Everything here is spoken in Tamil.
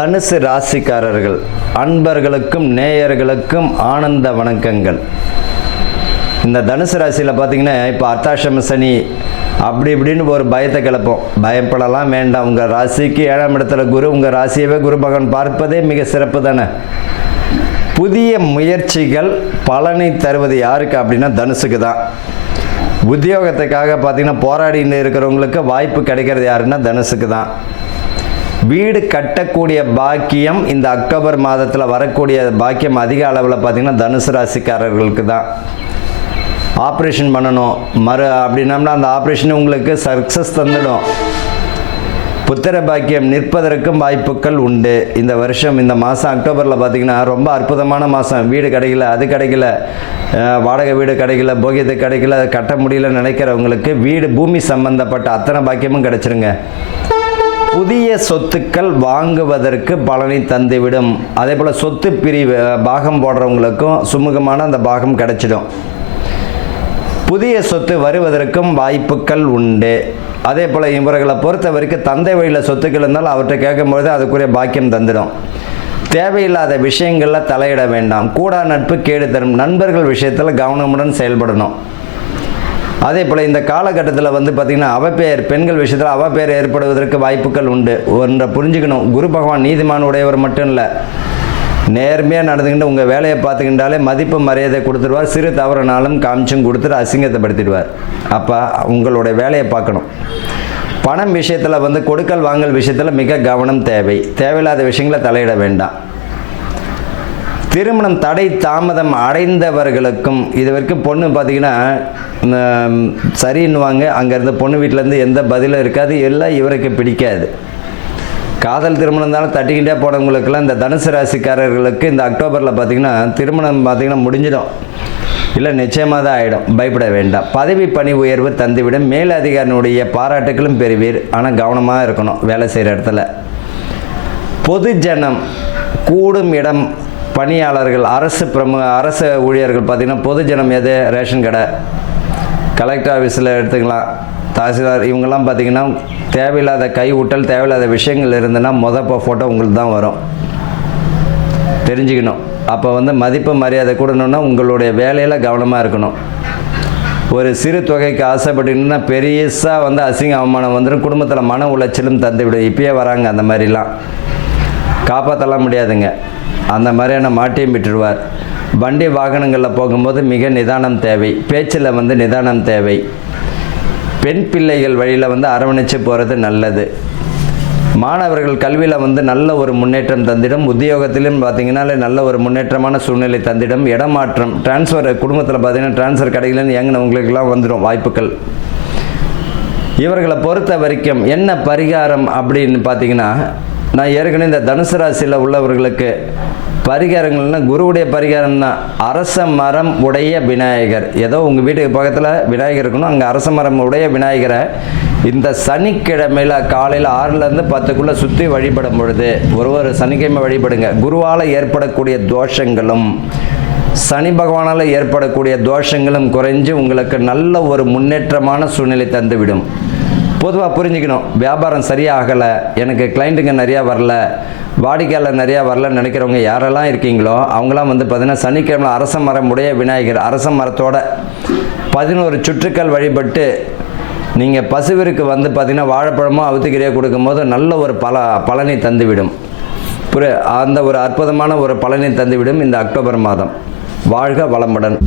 தனுசு ராசிக்காரர்கள் அன்பர்களுக்கும் நேயர்களுக்கும் ஆனந்த வணக்கங்கள். இந்த தனுசு ராசியில் பார்த்தீங்கன்னா இப்போ அர்த்தாஷ்டம சனி அப்படி இப்படின்னு ஒரு பயத்தை கிளப்போம். பயப்படலாம் வேண்டாம். உங்கள் ராசிக்கு 7ஆம் இடத்துல குரு, உங்கள் ராசியவே குரு பகவான் பார்ப்பதே மிக சிறப்பு தானே. புதிய முயற்சிகள் பலனை தருவது யாருக்கு அப்படின்னா தனுசுக்கு தான். உத்தியோகத்துக்காக பார்த்தீங்கன்னா போராடின்னு இருக்கிறவங்களுக்கு வாய்ப்பு கிடைக்கிறது யாருன்னா தனுசுக்கு தான். வீடு கட்டக்கூடிய பாக்கியம் இந்த அக்டோபர் மாதத்தில் வரக்கூடிய பாக்கியம் அதிக அளவில் பார்த்திங்கன்னா தனுசு ராசிக்காரர்களுக்கு தான். ஆப்ரேஷன் பண்ணணும் அப்படின்னம்னா அந்த ஆப்ரேஷன் உங்களுக்கு சக்ஸஸ் தந்துடும். புத்திர பாக்கியம் நிற்பதற்கும் வாய்ப்புகள் உண்டு. இந்த வருஷம் இந்த மாதம் அக்டோபரில் பார்த்திங்கன்னா ரொம்ப அற்புதமான மாதம். வீடு கிடைக்கல, அது கிடைக்கல, வாடகை வீடு கிடைக்கல, போகியத்து கிடைக்கல, கட்ட முடியல நினைக்கிறவங்களுக்கு வீடு பூமி சம்பந்தப்பட்ட அத்தனை பாக்கியமும் கிடைச்சிருங்க. புதிய சொத்துக்கள் வாங்குவதற்கு பலனை தந்துவிடும். அதே போல் சொத்து பிரிவு பாகம் போடுறவங்களுக்கும் சுமூகமான அந்த பாகம் கிடைச்சிடும். புதிய சொத்து வருவதற்கும் வாய்ப்புகள் உண்டு. அதே போல் இவர்களை பொறுத்த வரைக்கும் தந்தை வழியில் சொத்துக்கள் இருந்தாலும் அவர்கிட்ட கேட்கும்பொழுது அதுக்குரிய பாக்கியம் தந்துடும். தேவையில்லாத விஷயங்களில் தலையிட வேண்டாம். கூடா நட்பு கேடு தரும். நண்பர்கள் விஷயத்தில் கவனமுடன் செயல்படணும். அதே போல் இந்த காலகட்டத்தில் பார்த்திங்கன்னா அவப்பெயர், பெண்கள் விஷயத்தில் அவப்பெயர் ஏற்படுவதற்கு வாய்ப்புகள் உண்டு. ஒன்றை புரிஞ்சுக்கணும், குரு பகவான் நீதிமான உடையவர் மட்டும் இல்லை, நேர்மையாக நடந்துக்கிட்டு உங்கள் வேலையை பார்த்துக்கிட்டாலே மதிப்பு மரியாதை கொடுத்துருவார். சிறு தவறுனாலும் காமிச்சும் கொடுத்துட்டு அசிங்கத்தைப்படுத்திடுவார். அப்போ உங்களுடைய வேலையை பார்க்கணும். பணம் விஷயத்தில் கொடுக்கல் வாங்கல் விஷயத்தில் மிக கவனம் தேவை. தேவையில்லாத விஷயங்களை தலையிட வேண்டாம். திருமணம் தடை தாமதம் அடைந்தவர்களுக்கும் இது வரைக்கும் பொண்ணு பார்த்திங்கன்னா சரின்னுவாங்க. அங்கேருந்து பொண்ணு வீட்டிலேருந்து எந்த பதிலும் இருக்காது, எல்லாம் இவருக்கு பிடிக்காது. காதல் திருமணம் தானே தட்டிக்கிட்டே போனவங்களுக்கெல்லாம் இந்த தனுசு ராசிக்காரர்களுக்கு இந்த அக்டோபரில் பார்த்திங்கன்னா திருமணம் பார்த்திங்கன்னா முடிஞ்சிடும், இல்லை நிச்சயமாக தான் ஆகிடும். பயப்பட வேண்டாம். பதவி பணி உயர்வு தந்துவிடும். மேல் அதிகாரினுடைய பாராட்டுகளும் பெறுவீர். ஆனால் கவனமாக இருக்கணும் வேலை செய்கிற இடத்துல. பொது ஜனம் கூடும் இடம் பணியாளர்கள், அரசு ஊழியர்கள் பார்த்திங்கன்னா பொது ஜனம் எது, ரேஷன் கடை, கலெக்டர் ஆஃபீஸில் எடுத்துக்கலாம், தாசில்தார், இவங்கெல்லாம் பார்த்திங்கன்னா தேவையில்லாத கை ஊட்டல், தேவையில்லாத விஷயங்கள் இருந்ததுன்னா ஃபோட்டோ உங்களுக்கு தான் வரும். தெரிஞ்சுக்கணும். அப்போ மதிப்பு மரியாதை கூடணுன்னா உங்களுடைய வேலையில் கவனமாக இருக்கணும். ஒரு சிறு தொகைக்கு ஆசைப்பட்டீங்கன்னா பெரியசாக அசிங்க அவமானம் வந்துடும். குடும்பத்தில் மன உளைச்சலும் தந்துவிடும். இப்பயே வராங்க அந்த மாதிரிலாம், காப்பாற்றலாம் முடியாதுங்க. அந்த மாதிரியான மாட்டியம் விட்டுடுவார். வண்டி வாகனங்களில் போகும்போது மிக நிதானம் தேவை. பேச்சில் நிதானம் தேவை. பெண் பிள்ளைகள் வழியில் அரவணைச்சு போகிறது நல்லது. மாணவர்கள் கல்வியில் நல்ல ஒரு முன்னேற்றம் தந்திடும். உத்தியோகத்திலும் பார்த்திங்கன்னா நல்ல ஒரு முன்னேற்றமான சூழ்நிலை தந்திடும். இடமாற்றம், டிரான்ஸ்ஃபர், குடும்பத்தில் பார்த்திங்கன்னா டிரான்ஸ்ஃபர் கிடைக்கலன்னு இயங்கினவங்களுக்கெல்லாம் வந்துடும் வாய்ப்புகள். இவர்களை பொறுத்த வரைக்கும் என்ன பரிகாரம் அப்படின்னு பார்த்திங்கன்னா, நான் ஏற்கனவே இந்த தனுசு ராசியில் உள்ளவர்களுக்கு பரிகாரங்கள்னா குருவுடைய பரிகாரம் தான். அரச மரம் உடைய விநாயகர், ஏதோ உங்கள் வீட்டுக்கு பக்கத்தில் விநாயகர் இருக்கணும், அங்கே அரச மரம் உடைய விநாயகரை இந்த சனிக்கிழமையில் காலையில் 6லேருந்து 10க்குள்ளே சுற்றி வழிபடும் பொழுது ஒரு சனிக்கிழமை வழிபடுங்க. குருவால் ஏற்படக்கூடிய தோஷங்களும் சனி பகவானால் ஏற்படக்கூடிய தோஷங்களும் குறைஞ்சு உங்களுக்கு நல்ல ஒரு முன்னேற்றமான சூழ்நிலை தந்துவிடும். பொதுவாக புரிஞ்சுக்கணும், வியாபாரம் சரியாகலை, எனக்கு கிளைண்ட்டுங்க நிறையா வரல, வாடிக்கையாளர் நிறையா வரலன்னு நினைக்கிறவங்க யாரெல்லாம் இருக்கீங்களோ அவங்களாம் பார்த்திங்கன்னா சனிக்கிழமை அரச மரம் உடைய விநாயகர், அரச மரத்தோட 11 சுற்றுக்கள் வழிபட்டு நீங்கள் பசுவிற்கு பார்த்திங்கன்னா வாழைப்பழமோ அவுத்துக்கிறியோ கொடுக்கும்போது நல்ல ஒரு பலனை தந்துவிடும். அந்த ஒரு அற்புதமான ஒரு பலனை தந்துவிடும் இந்த அக்டோபர் மாதம். வாழ்க வளமுடன்.